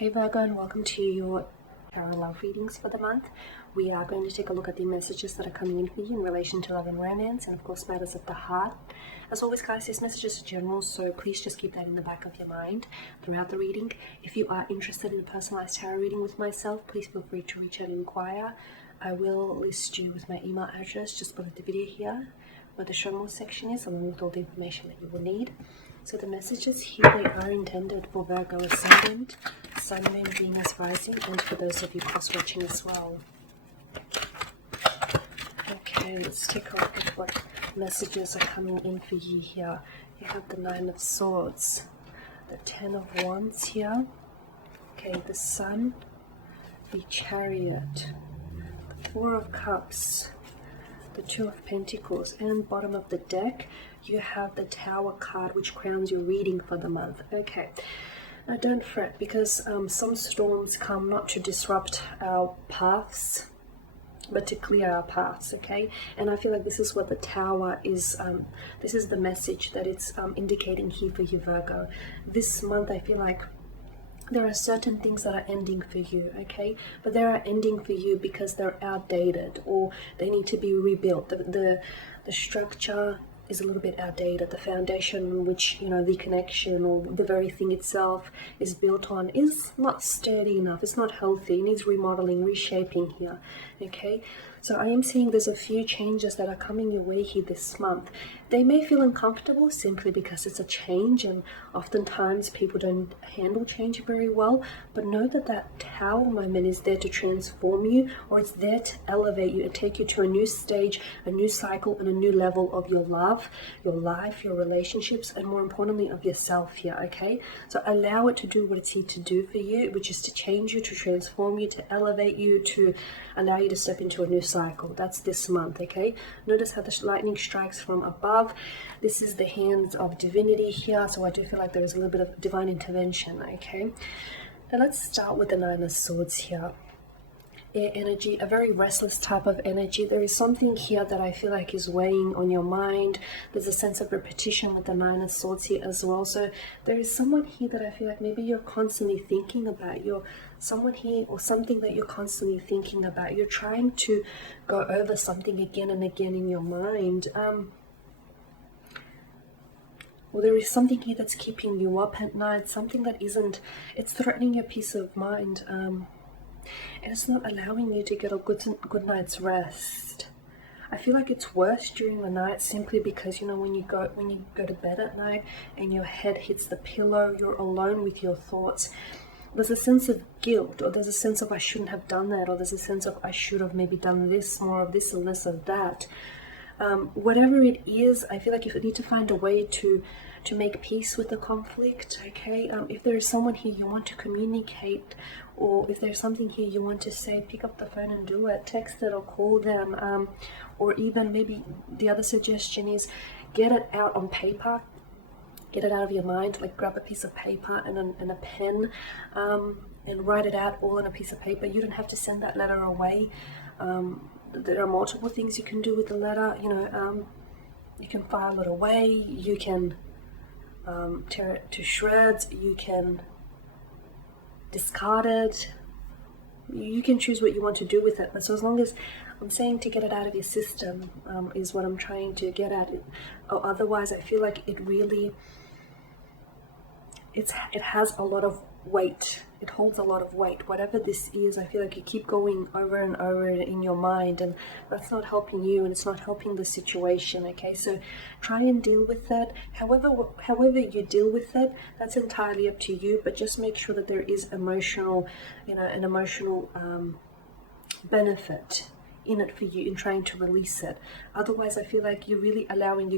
Hey Virgo, and welcome to your tarot love readings for the month. We are going to take a look at the messages that are coming in for you in relation to love and romance, and of course matters of the heart. As always guys, these messages are general, so please just keep that in the back of your mind throughout the reading. If you are interested in a personalized tarot reading with myself, please feel free to reach out and inquire. I will list you with my email address just below the video here, where the show more section is, along with all the information that you will need. So the messages here, they are intended for Virgo Ascendant, Sun, Moon, Venus, Rising, and for those of you cross-watching as well. Okay, let's take a look at what messages are coming in for you here. You have the Nine of Swords, the Ten of Wands here, okay, the Sun, the Chariot, the Four of Cups, the Two of Pentacles, and bottom of the deck you have the Tower card, which crowns your reading for the month. Okay, now don't fret, because some storms come not to disrupt our paths, but to clear our paths, okay? And I feel like this is what the Tower is, this is the message that it's indicating here for you, Virgo. This month I feel like there are certain things that are ending for you, okay? But they are ending for you because they're outdated, or they need to be rebuilt. The structure is a little bit outdated. The foundation on which, you know, the connection or the very thing itself is built on is not sturdy enough. It's not healthy. It needs remodeling, reshaping here, okay? So I am seeing there's a few changes that are coming your way here this month. They may feel uncomfortable simply because it's a change, and oftentimes people don't handle change very well, but know that that Tower moment is there to transform you, or it's there to elevate you and take you to a new stage, a new cycle, and a new level of your love, your life, your relationships, and more importantly of yourself here, okay? So allow it to do what it's here to do for you, which is to change you, to transform you, to elevate you, to allow you to step into a new cycle. That's this month, okay? Notice how the lightning strikes from above. This is the hands of divinity here, so I do feel like there is a little bit of divine intervention, okay? Now let's start with the Nine of Swords here. Air energy, a very restless type of energy. There is something here that I feel like is weighing on your mind. There's a sense of repetition with the Nine of Swords here as well. So there is someone here that I feel like maybe you're constantly thinking about. You're someone here or something that you're constantly thinking about. You're trying to go over something again and again in your mind. Well, there is something here that's keeping you up at night, something that isn't, it's threatening your peace of mind, and it's not allowing you to get a good night's rest. I feel like it's worse during the night simply because, you know, when you go to bed at night and your head hits the pillow, you're alone with your thoughts. There's a sense of guilt, or there's a sense of I shouldn't have done that, or there's a sense of I should have maybe done this, more of this and less of that. Whatever it is, I feel like you need to find a way to make peace with the conflict, okay? If there is someone here you want to communicate, or if there's something here you want to say, pick up the phone and do it. Text it or call them, or even maybe the other suggestion is get it out on paper. Get it out of your mind, like grab a piece of paper and a pen, and write it out all on a piece of paper. You don't have to send that letter away. There are multiple things you can do with the letter. You know, you can file it away, you can tear it to shreds, you can discard it, you can choose what you want to do with it. But so as long as I'm saying to get it out of your system, is what I'm trying to get at. Otherwise I feel like it really, it has a lot of weight. It holds a lot of weight. Whatever this is, I feel like you keep going over and over in your mind, and that's not helping you, and it's not helping the situation, okay? So try and deal with that. However you deal with it, that's entirely up to you, but just make sure that there is emotional, you know, an emotional benefit in it for you in trying to release it. Otherwise I feel like you're really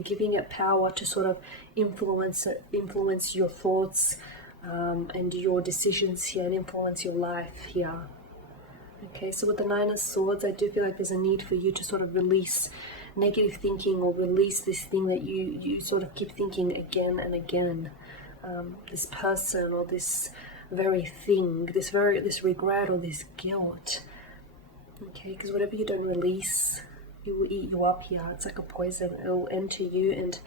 giving it power to sort of influence your thoughts, and your decisions here, and influence your life here. Okay, so with the Nine of Swords, I do feel like there's a need for you to sort of release negative thinking, or release this thing that you sort of keep thinking again and again. This person or this very thing, this regret or this guilt. Okay, because whatever you don't release, it will eat you up here. It's like a poison. It will enter you and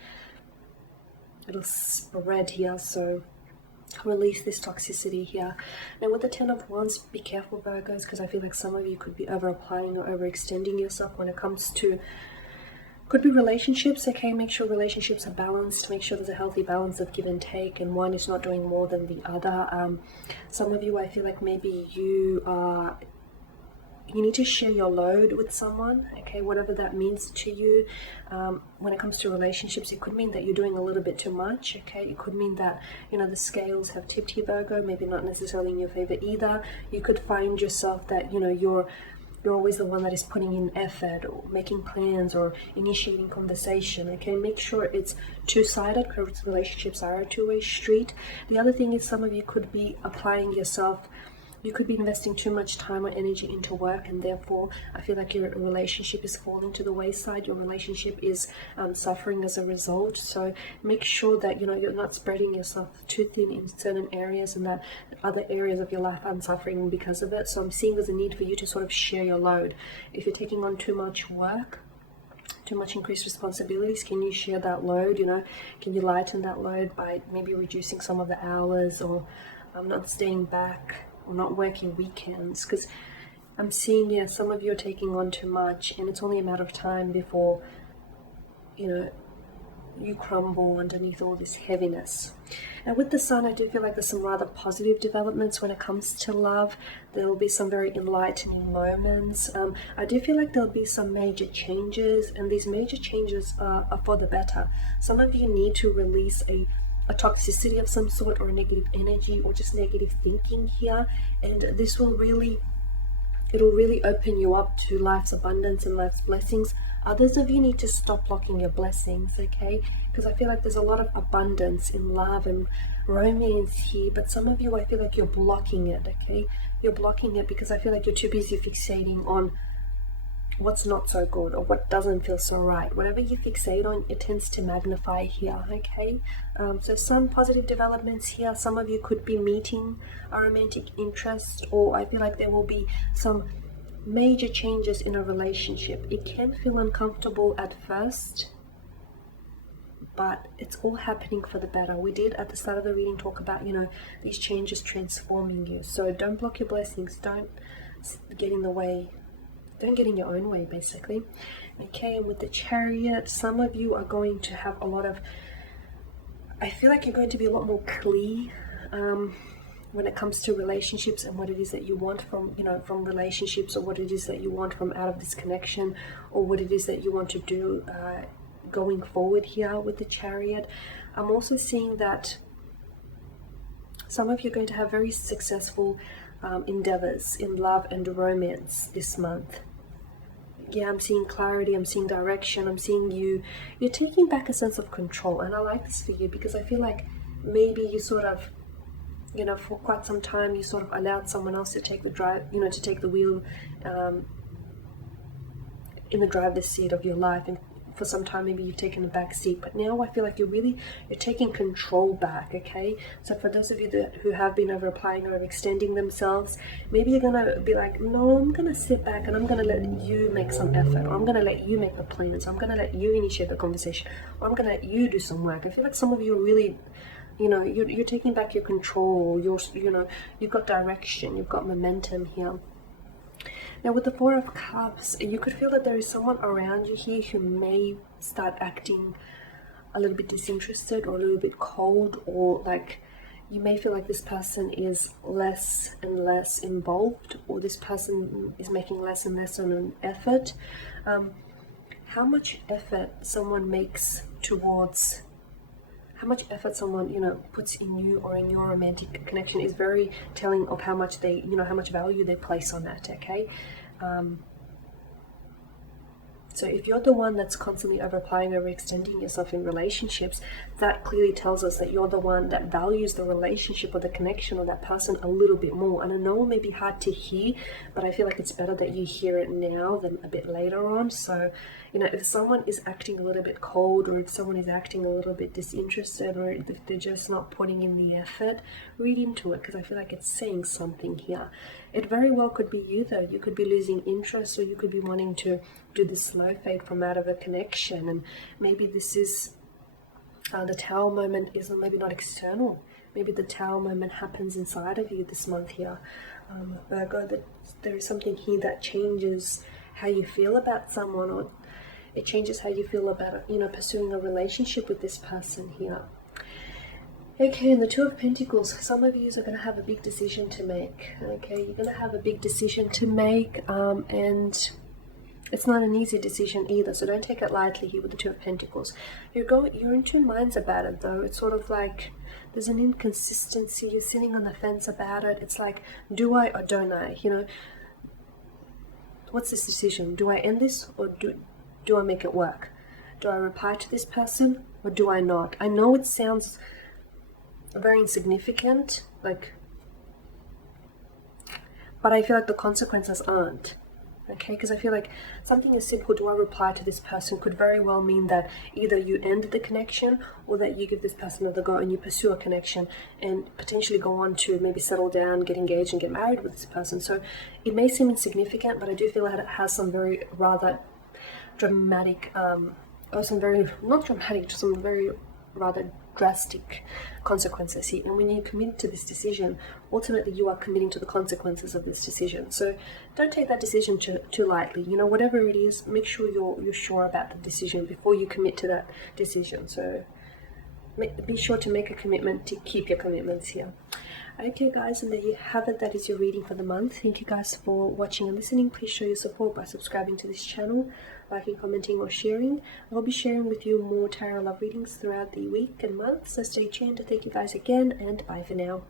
it'll spread here. So release this toxicity here. Now with the Ten of Wands, be careful Virgos, because I feel like some of you could be over applying or overextending yourself when it comes to, could be relationships. Okay, make sure relationships are balanced, make sure there's a healthy balance of give and take, and one is not doing more than the other. Some of you, I feel like maybe you need to share your load with someone, okay, whatever that means to you. When it comes to relationships, it could mean that you're doing a little bit too much, okay. It could mean that, you know, the scales have tipped here, Virgo, maybe not necessarily in your favor either. You could find yourself that, you know, you're always the one that is putting in effort or making plans or initiating conversation, okay. Make sure it's two-sided, because relationships are a two-way street. The other thing is, some of you could be applying yourself, you could be investing too much time or energy into work, and therefore I feel like your relationship is falling to the wayside. Your relationship is suffering as a result. So make sure that, you know, you're not spreading yourself too thin in certain areas, and that other areas of your life aren't suffering because of it. So I'm seeing there's a need for you to sort of share your load. If you're taking on too much work, too much increased responsibilities, can you share that load? You know, can you lighten that load by maybe reducing some of the hours, or not staying back, or not working weekends? Because I'm seeing, yeah, some of you are taking on too much, and it's only a matter of time before, you know, you crumble underneath all this heaviness. Now with the Sun, I do feel like there's some rather positive developments when it comes to love. There will be some very enlightening moments. I do feel like there'll be some major changes, and these major changes are for the better. Some of you need to release a toxicity of some sort, or a negative energy, or just negative thinking here, and this will really, it'll really open you up to life's abundance and life's blessings. Others of you need to stop blocking your blessings, okay? Because I feel like there's a lot of abundance in love and romance here, but some of you, I feel like you're blocking it, okay? You're blocking it because I feel like you're too busy fixating on what's not so good, or what doesn't feel so right. Whatever you fixate on, it tends to magnify here, okay? So some positive developments here. Some of you could be meeting a romantic interest, or I feel like there will be some major changes in a relationship. It can feel uncomfortable at first, but it's all happening for the better. We did at the start of the reading talk about, you know, these changes transforming you. So don't block your blessings, don't get in the way, don't get in your own way, basically. Okay, and with the Chariot, some of you are going to have a lot of, I feel like you're going to be a lot more clear when it comes to relationships, and what it is that you want from, you know, from relationships, or what it is that you want from out of this connection, or what it is that you want to do going forward here with the Chariot. I'm also seeing that some of you are going to have very successful endeavors in love and romance this month. Yeah, I'm seeing clarity, I'm seeing direction, I'm seeing you're taking back a sense of control, and I like this for you, because I feel like maybe you sort of, you know, for quite some time you sort of allowed someone else to take the drive, you know, to take the wheel in the driver's seat of your life, and for some time maybe you've taken a back seat, but now I feel like you're taking control back, okay? So for those of you who have been over applying or extending themselves, maybe you're gonna be like, no, I'm gonna sit back and I'm gonna let you make some effort, or I'm gonna let you make the plans, I'm gonna let you initiate the conversation, or I'm gonna let you do some work. I feel like some of you are really, you know, you're taking back your control, you know, you've got direction, you've got momentum here. Now with the Four of Cups, you could feel that there is someone around you here who may start acting a little bit disinterested, or a little bit cold, or like you may feel like this person is less and less involved, or this person is making less and less of an effort. How much effort someone makes towards, how much effort someone, you know, puts in you or in your romantic connection is very telling of how much they, you know, how much value they place on that, okay? So if you're the one that's constantly over-applying, overextending yourself in relationships, that clearly tells us that you're the one that values the relationship or the connection or that person a little bit more. And I know it may be hard to hear, but I feel like it's better that you hear it now than a bit later on. So, you know, if someone is acting a little bit cold, or if someone is acting a little bit disinterested, or if they're just not putting in the effort, read into it, because I feel like it's saying something here. It very well could be you though. You could be losing interest, or you could be wanting to do the slow fade from out of a connection, and maybe this is the Tower moment is maybe not external, maybe the Tower moment happens inside of you this month here, Virgo, that there is something here that changes how you feel about someone, or it changes how you feel about, you know, pursuing a relationship with this person here. Okay, and the Two of Pentacles, some of you are going to have a big decision to make. Okay, you're going to have a big decision to make, and it's not an easy decision either, so don't take it lightly here with the Two of Pentacles. You're in two minds about it though. It's sort of like there's an inconsistency. You're sitting on the fence about it. It's like, do I or don't I? You know, what's this decision? Do I end this, or do I make it work? Do I reply to this person, or do I not? I know it sounds very insignificant, like, but I feel like the consequences aren't. Okay, because I feel like something as simple, do I reply to this person, could very well mean that either you end the connection, or that you give this person another go and you pursue a connection and potentially go on to maybe settle down, get engaged and get married with this person. So it may seem insignificant, but I do feel like it has some very rather dramatic, or some very, not dramatic, just some very rather drastic consequences here. And when you commit to this decision, ultimately you are committing to the consequences of this decision. So don't take that decision too lightly. You know, whatever it is, make sure you're sure about the decision before you commit to that decision. So be sure to make a commitment to keep your commitments here. Okay guys, and there you have it. That is your reading for the month. Thank you guys for watching and listening. Please show your support by subscribing to this channel, liking, commenting or sharing. I'll be sharing with you more tarot love readings throughout the week and month, so stay tuned. Thank you guys again, and bye for now.